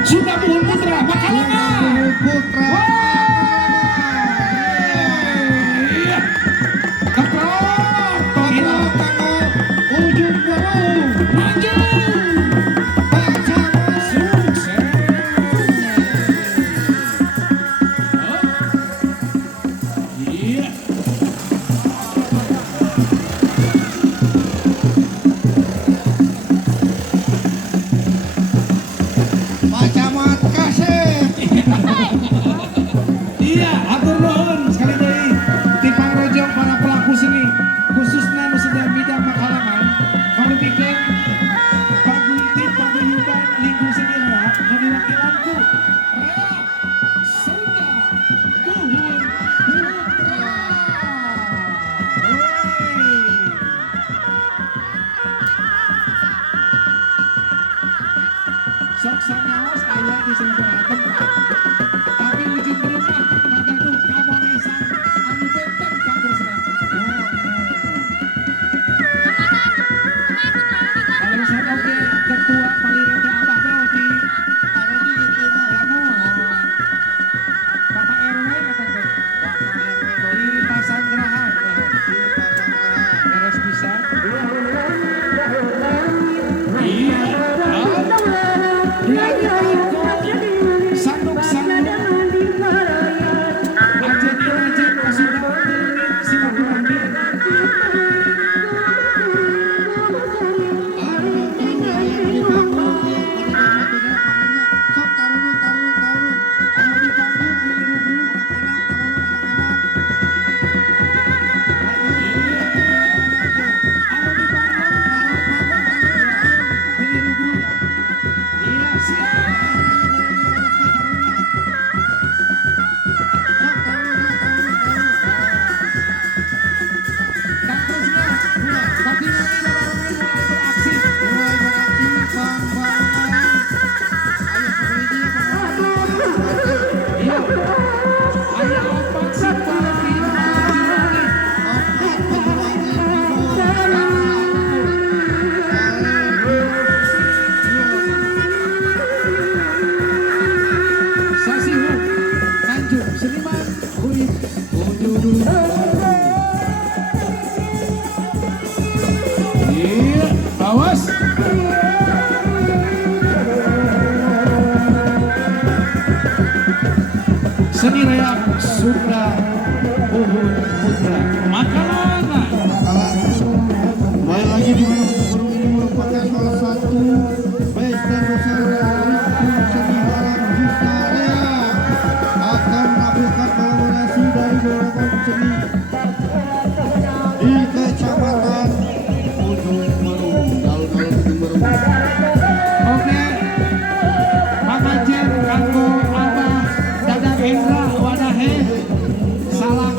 Sudah Buhul Putra Makalana. Putra. Iya. Keprok. Tohila. Ujung baru. Maju. Sukses. Iya. Pak Camat Kasih. Iya, atur nuhun sekali deui ti pangrojong para pelaku seni khususna nu sedang bidang makalangan pamrupikeun paguyuban lingkung seni rea nu diwakilan ku Rea Sunda Buhul Putra. Sok sanyaos aya di sabaraha tempat. Tapi ujung berubah magaduh kamonesan anu benteng kanggo sedang. Kalau saya oke ketua palirente Abah Dau di Damo. Bapak RW kata di Pasanggerahan. Beres bisa. Iya. Sanduk-sanduk ajen-ajen sudah silaturahmi. Iya, siap. Kang Krisna, tapi nanti barengan mulai beraksi. Iya. Aya opat simpati Majuwangi. Sasihu, Tanjung, Seniman, Kuit, Ujung. Iya, awas. Seni reak Sunda Buhul Putra Makalana. Kembali lagi di mana burung ini merupakan salah satu pesta nusantara seni alam Himalaya akan menampilkan kolaborasi dari beberapa seni di Kecamatan Ujung Berung, alun-alun Ujung Berung. Oke, Makajen kanggo Abah Dadang Hendra Wadahe salah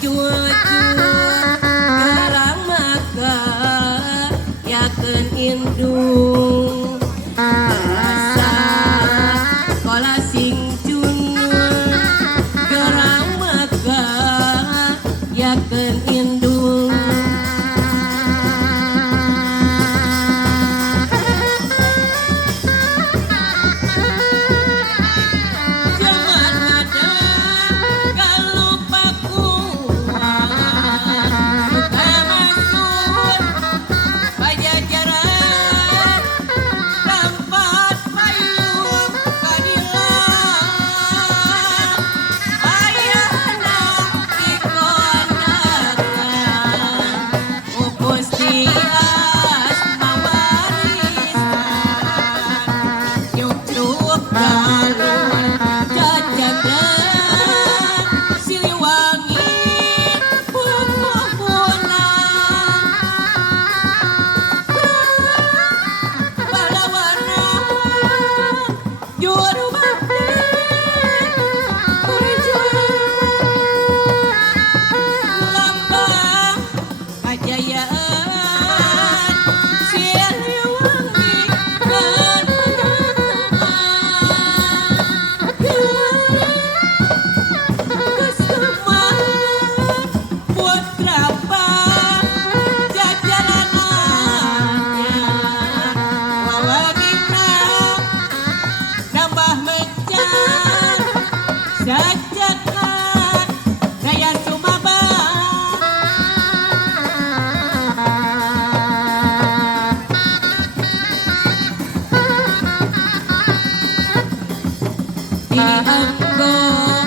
jujur gerang maka yakeun indung rasa sekolah sing junun gerang maka yakeun indung Jaman ada kalau pakuan buka masuk pajajaran tempat payung kadilang ayana di kondangan upus tias mawarisan nyucuk galon jajagan Siliwangi pupunan Balawana juru bakti lambang kajayaan Siliwangi dan kesemangat buat berapa jajarannya wawagina nambah mencar sajakan Raya Sumaba di anggo